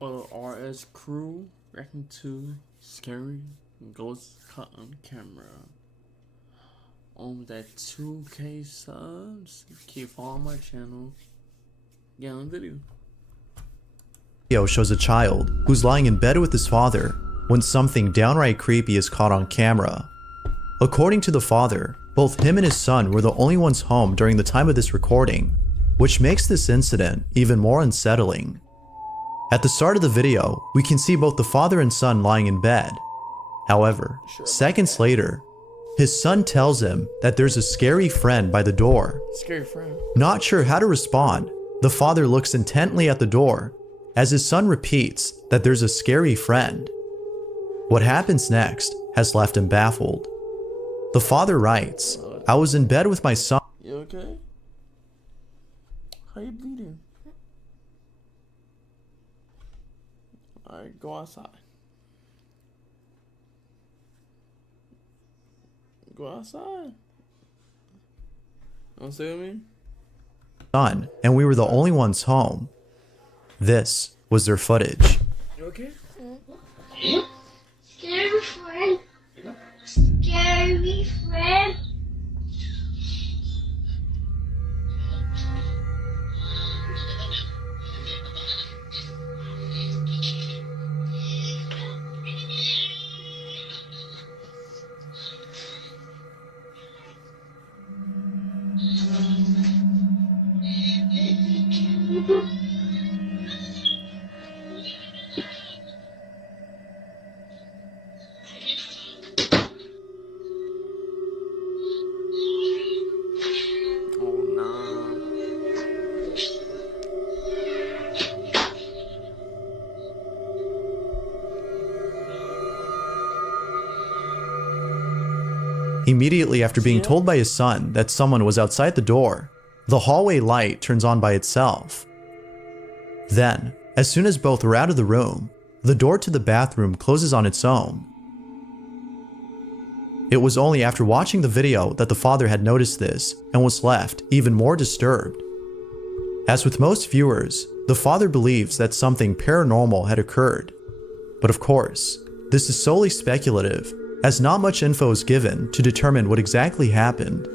RS crew reacting to scary ghosts caught on camera. On that 2K subs, keep following my channel. Get on the video. Video shows a child who's lying in bed with his father when something downright creepy is caught on camera. According to the father, both him and his son were the only ones home during the time of this recording, which makes this incident even more unsettling. At the start of the video, we can see both the father and son lying in bed. However, seconds later, his son tells him that there's a scary friend by the door. Scary friend. Not sure how to respond, the father looks intently at the door as his son repeats that there's a scary friend. What happens next has left him baffled. The father writes, "I was in bed with my son." You okay? How you bleeding? Alright, go outside. Go outside. Don't stay with me? Son, and we were the only ones home. This was their footage. You okay? Scary friend. Scary friend. Oh nah. Immediately after being told by his son that someone was outside the door, the hallway light turns on by itself. Then, as soon as both are out of the room, the door to the bathroom closes on its own. It was only after watching the video that the father had noticed this and was left even more disturbed. As with most viewers, the father believes that something paranormal had occurred. But of course, this is solely speculative, as not much info is given to determine what exactly happened.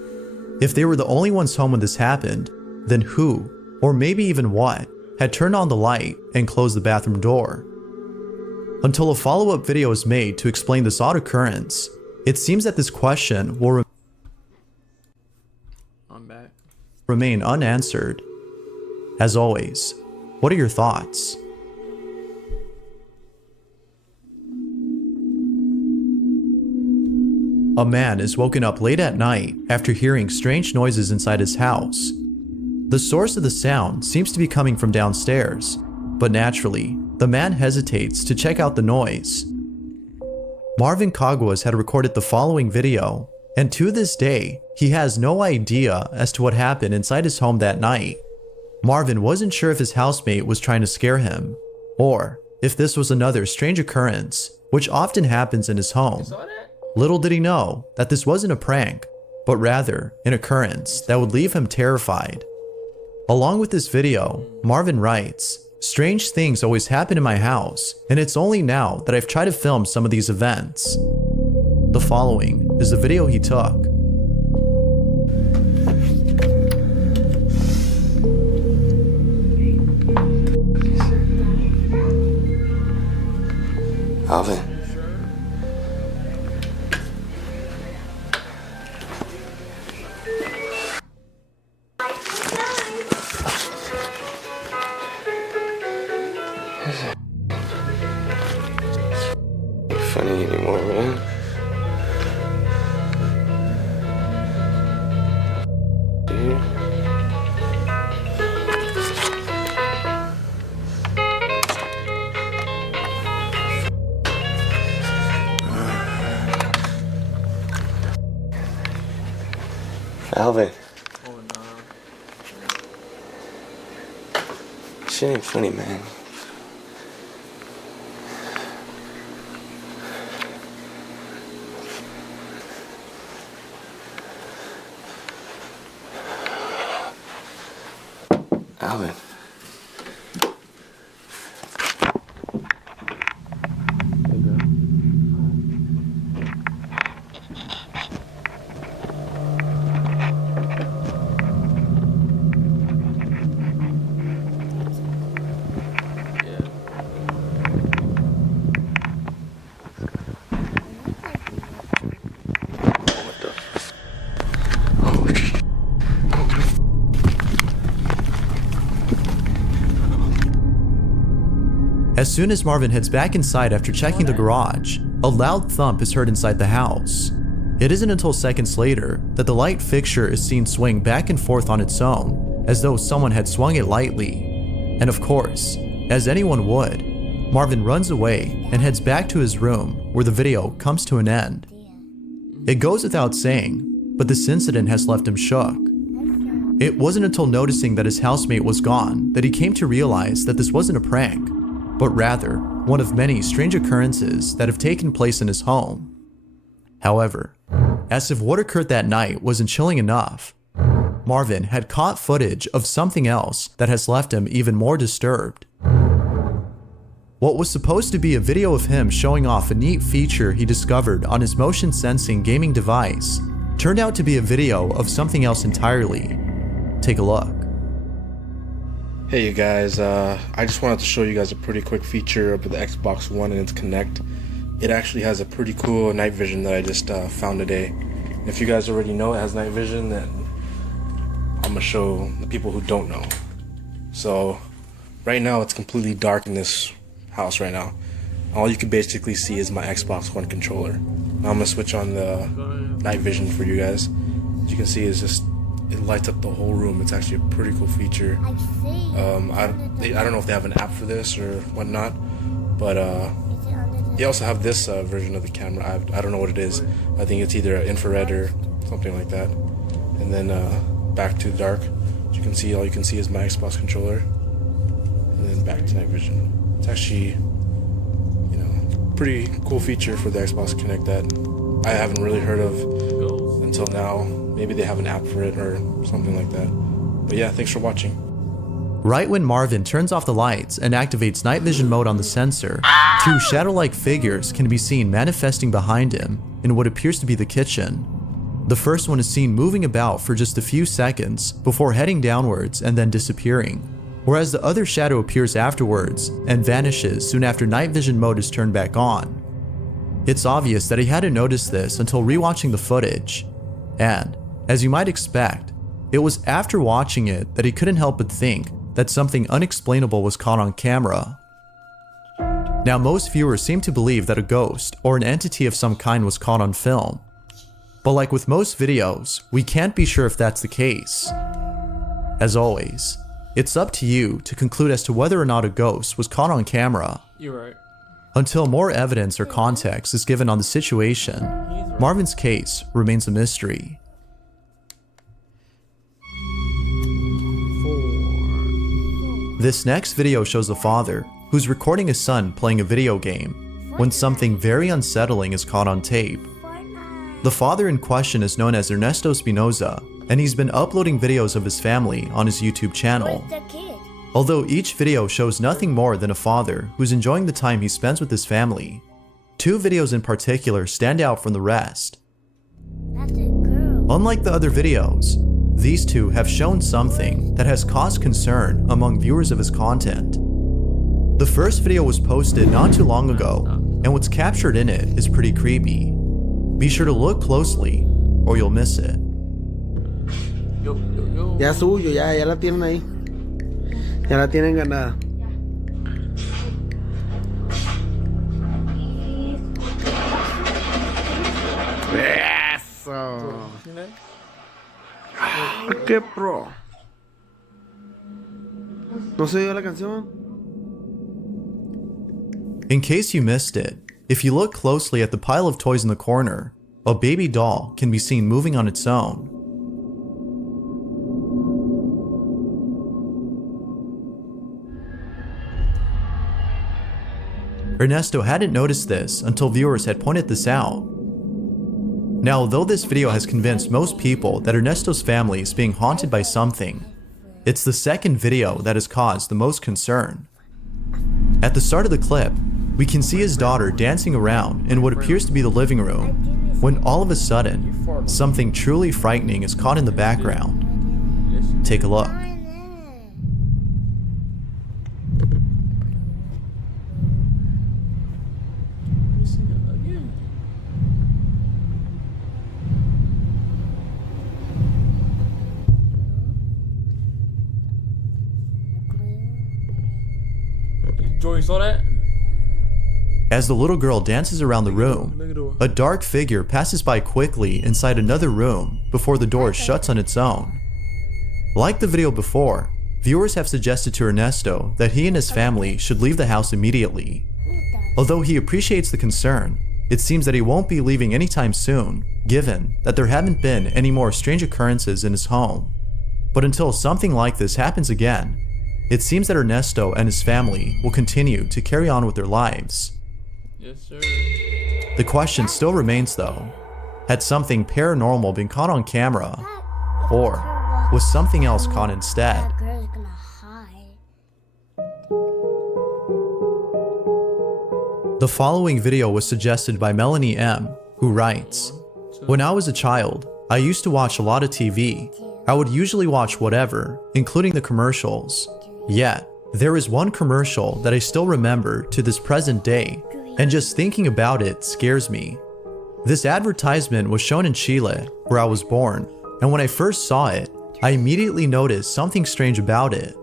If they were the only ones home when this happened, then who, or maybe even what, had turned on the light and closed the bathroom door? Until a follow-up video is made to explain this odd occurrence, it seems that this question will I'm back. remain unanswered. As always, what are your thoughts? A man is woken up late at night after hearing strange noises inside his house. The source of the sound seems to be coming from downstairs, but naturally, the man hesitates to check out the noise. Marvin Caguas had recorded the following video, and to this day, he has no idea as to what happened inside his home that night. Marvin wasn't sure if his housemate was trying to scare him, or if this was another strange occurrence, which often happens in his home. Little did he know that this wasn't a prank, but rather an occurrence that would leave him terrified. Along with this video, Marvin writes, "Strange things always happen in my house, and it's only now that I've tried to film some of these events." The following is the video he took. Alvin. Funny anymore, man. Dude. Alvin. Oh nah. Shit ain't funny, man. Alvin. As soon as Marvin heads back inside after checking the garage, a loud thump is heard inside the house. It isn't until seconds later that the light fixture is seen swing back and forth on its own, as though someone had swung it lightly. And of course, as anyone would, Marvin runs away and heads back to his room where the video comes to an end. It goes without saying, but this incident has left him shook. It wasn't until noticing that his housemate was gone that he came to realize that this wasn't a prank, but rather one of many strange occurrences that have taken place in his home. However, as if what occurred that night wasn't chilling enough, Marvin had caught footage of something else that has left him even more disturbed. What was supposed to be a video of him showing off a neat feature he discovered on his motion sensing gaming device turned out to be a video of something else entirely. Take a look. Hey you guys, I just wanted to show you guys a pretty quick feature of the Xbox One and its Kinect. It actually has a pretty cool night vision that I just found today. And if you guys already know it has night vision, then I'm gonna show the people who don't know. So right now it's completely dark in this house right now. All you can basically see is my Xbox One controller. Now I'm gonna switch on the night vision for you guys. As you can see, it lights up the whole room. It's actually a pretty cool feature. I don't know if they have an app for this or whatnot, but they also have this version of the camera. I don't know what it is. I think it's either infrared or something like that. And then back to dark. As you can see, all you can see is my Xbox controller. And then back to night vision. It's actually, pretty cool feature for the Xbox Kinect that I haven't really heard of until now. Maybe they have an app for it or something like that. But yeah, thanks for watching. Right when Marvin turns off the lights and activates night vision mode on the sensor, two shadow-like figures can be seen manifesting behind him in what appears to be the kitchen. The first one is seen moving about for just a few seconds before heading downwards and then disappearing, whereas the other shadow appears afterwards and vanishes soon after night vision mode is turned back on. It's obvious that he hadn't noticed this until rewatching the footage, and, as you might expect, it was after watching it that he couldn't help but think that something unexplainable was caught on camera. Now, most viewers seem to believe that a ghost or an entity of some kind was caught on film, but like with most videos, we can't be sure if that's the case. As always, it's up to you to conclude as to whether or not a ghost was caught on camera. You're right. Until more evidence or context is given on the situation, Marvin's case remains a mystery. 4. This next video shows a father who's recording his son playing a video game when something very unsettling is caught on tape. The father in question is known as Ernesto Espinoza, and he's been uploading videos of his family on his YouTube channel. Although each video shows nothing more than a father who's enjoying the time he spends with his family, two videos in particular stand out from the rest. Unlike the other videos, these two have shown something that has caused concern among viewers of his content. The first video was posted not too long ago, and what's captured in it is pretty creepy. Be sure to look closely, or you'll miss it. Ya suyo, ya la tienen ahí. Ya la tienen ganada. Eso. ¿Qué pro? ¿No se oyó la canción? In case you missed it, if you look closely at the pile of toys in the corner, a baby doll can be seen moving on its own. Ernesto hadn't noticed this until viewers had pointed this out. Now, although this video has convinced most people that Ernesto's family is being haunted by something, it's the second video that has caused the most concern. At the start of the clip, we can see his daughter dancing around in what appears to be the living room, when all of a sudden, something truly frightening is caught in the background. Take a look. Joey, saw that? As the little girl dances around the room, a dark figure passes by quickly inside another room before the door shuts on its own. Like the video before, viewers have suggested to Ernesto that he and his family should leave the house immediately. Although he appreciates the concern, it seems that he won't be leaving anytime soon, given that there haven't been any more strange occurrences in his home. But until something like this happens again, it seems that Ernesto and his family will continue to carry on with their lives. Yes, sir. The question still remains though, had something paranormal been caught on camera, or was something else caught instead? That girl's gonna hide. The following video was suggested by Melanie M, who writes, "When I was a child, I used to watch a lot of TV. I would usually watch whatever, including the commercials. Yet, there is one commercial that I still remember to this present day, and just thinking about it scares me. This advertisement was shown in Chile, where I was born, and when I first saw it, I immediately noticed something strange about it.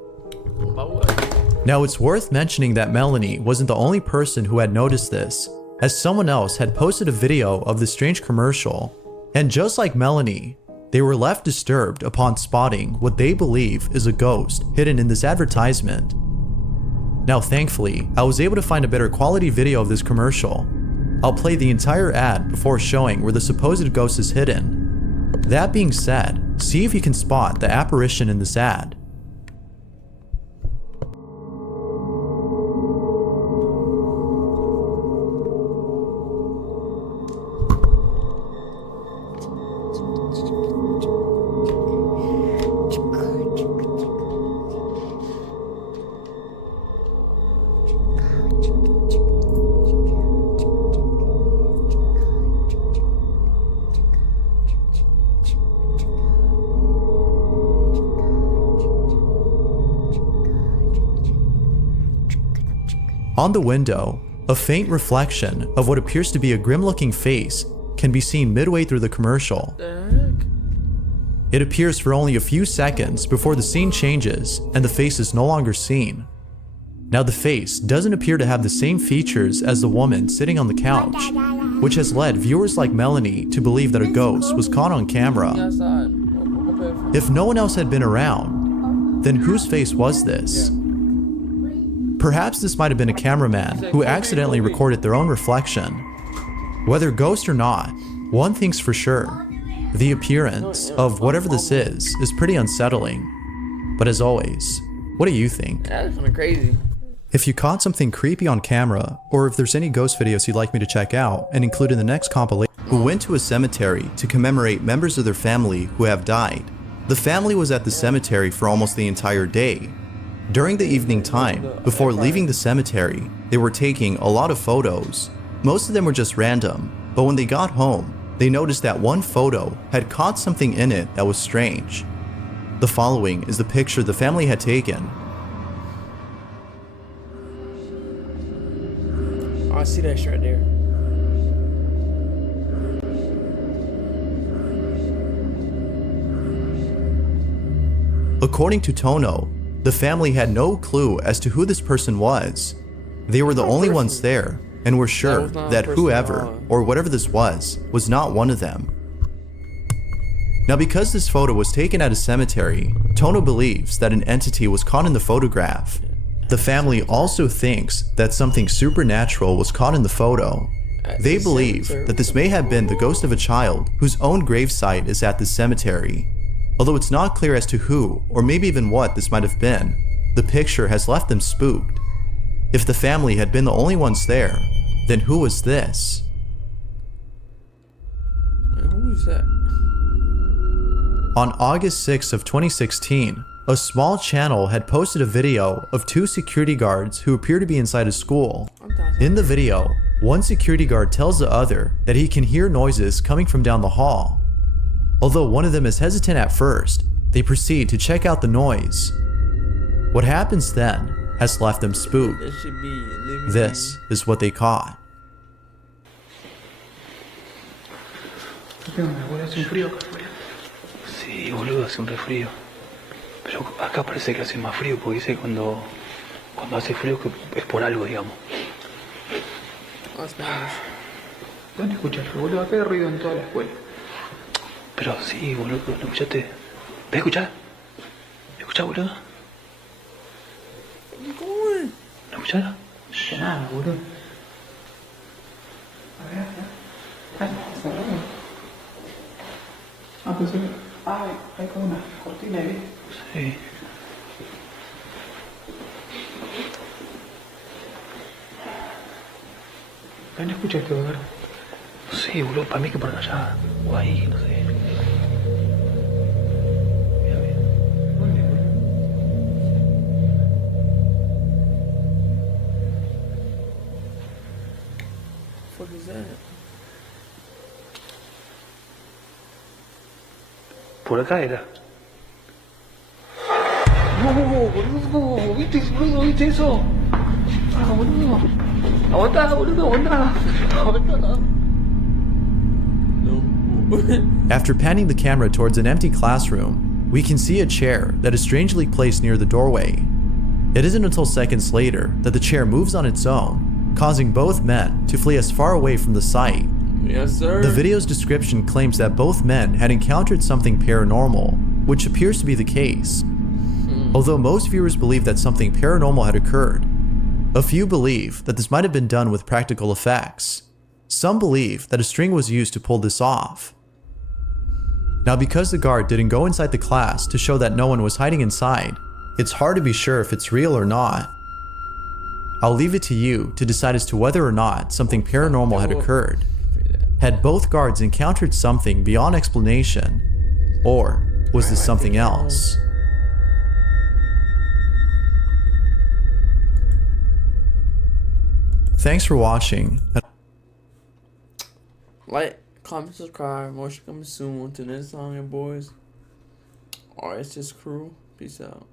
About what? Now it's worth mentioning that Melanie wasn't the only person who had noticed this, as someone else had posted a video of the strange commercial, and just like Melanie, they were left disturbed upon spotting what they believe is a ghost hidden in this advertisement. Now thankfully, I was able to find a better quality video of this commercial. I'll play the entire ad before showing where the supposed ghost is hidden. That being said, see if you can spot the apparition in this ad. On the window, a faint reflection of what appears to be a grim-looking face can be seen midway through the commercial. The heck? It appears for only a few seconds before the scene changes and the face is no longer seen. Now the face doesn't appear to have the same features as the woman sitting on the couch, which has led viewers like Melanie to believe that a ghost was caught on camera. Outside. If no one else had been around, then whose face was this? Perhaps this might have been a cameraman who accidentally recorded their own reflection. Whether ghost or not, one thing's for sure, the appearance of whatever this is pretty unsettling. But as always, what do you think? That's kind of crazy. If you caught something creepy on camera, or if there's any ghost videos you'd like me to check out and include in the next compilation, who went to a cemetery to commemorate members of their family who have died. The family was at the cemetery for almost the entire day. During the evening time, before leaving the cemetery, they were taking a lot of photos. Most of them were just random, but when they got home, they noticed that one photo had caught something in it that was strange. The following is the picture the family had taken. Oh, I see that shit right there. According to Tono, the family had no clue as to who this person was. They were the only ones there and were sure that whoever or whatever this was not one of them. Now because this photo was taken at a cemetery, Tono believes that an entity was caught in the photograph. The family also thinks that something supernatural was caught in the photo. They believe that this may have been the ghost of a child whose own gravesite is at this cemetery. Although it's not clear as to who, or maybe even what this might have been, the picture has left them spooked. If the family had been the only ones there, then who was this? Man, who is that? On August 6th of 2016, a small channel had posted a video of two security guards who appear to be inside a school. In the video, one security guard tells the other that he can hear noises coming from down the hall. Although one of them is hesitant at first, they proceed to check out the noise. What happens then has left them spooked. This should be living. This is what they caught. ¿Qué onda, boludo? ¿Hace un frío acá afuera? Sí, boludo, hace un re frío. Pero acá parece que hace más frío porque dice cuando Cuando hace frío que es por algo, digamos. Oh, Spanish. ¿Dónde escuchaste, boludo? Acá hay ruido en toda la escuela. Pero sí, boludo, ¿no escuchaste? ¿Ves escuchar? ¿Escuchás, boludo? ¿Cómo es? ¿No escuchás? No escucha nada, boludo. A ver. Ah, pues sí. Ah, hay como una cortina ahí. Sí. ¿No escuchaste, boludo? No sé, boludo, para mí que por allá. O ahí, no sé. Mira, mira. ¿Dónde, boludo? What the fuck is that? Por acá era. No, boludo, ¿viste, boludo? ¿Viste eso? Ah, boludo. Aguantá, boludo, aguantá. No. After panning the camera towards an empty classroom, we can see a chair that is strangely placed near the doorway. It isn't until seconds later that the chair moves on its own, causing both men to flee as far away from the site. Yes, sir. The video's description claims that both men had encountered something paranormal, which appears to be the case. Although most viewers believe that something paranormal had occurred, a few believe that this might have been done with practical effects. Some believe that a string was used to pull this off. Now, because the guard didn't go inside the class to show that no one was hiding inside, it's hard to be sure if it's real or not. I'll leave it to you to decide as to whether or not something paranormal had occurred. Had both guards encountered something beyond explanation, or was this something else? Thanks for watching. Like, comment, subscribe. More shit coming soon to this song, boys. Or it's just crew. Peace out.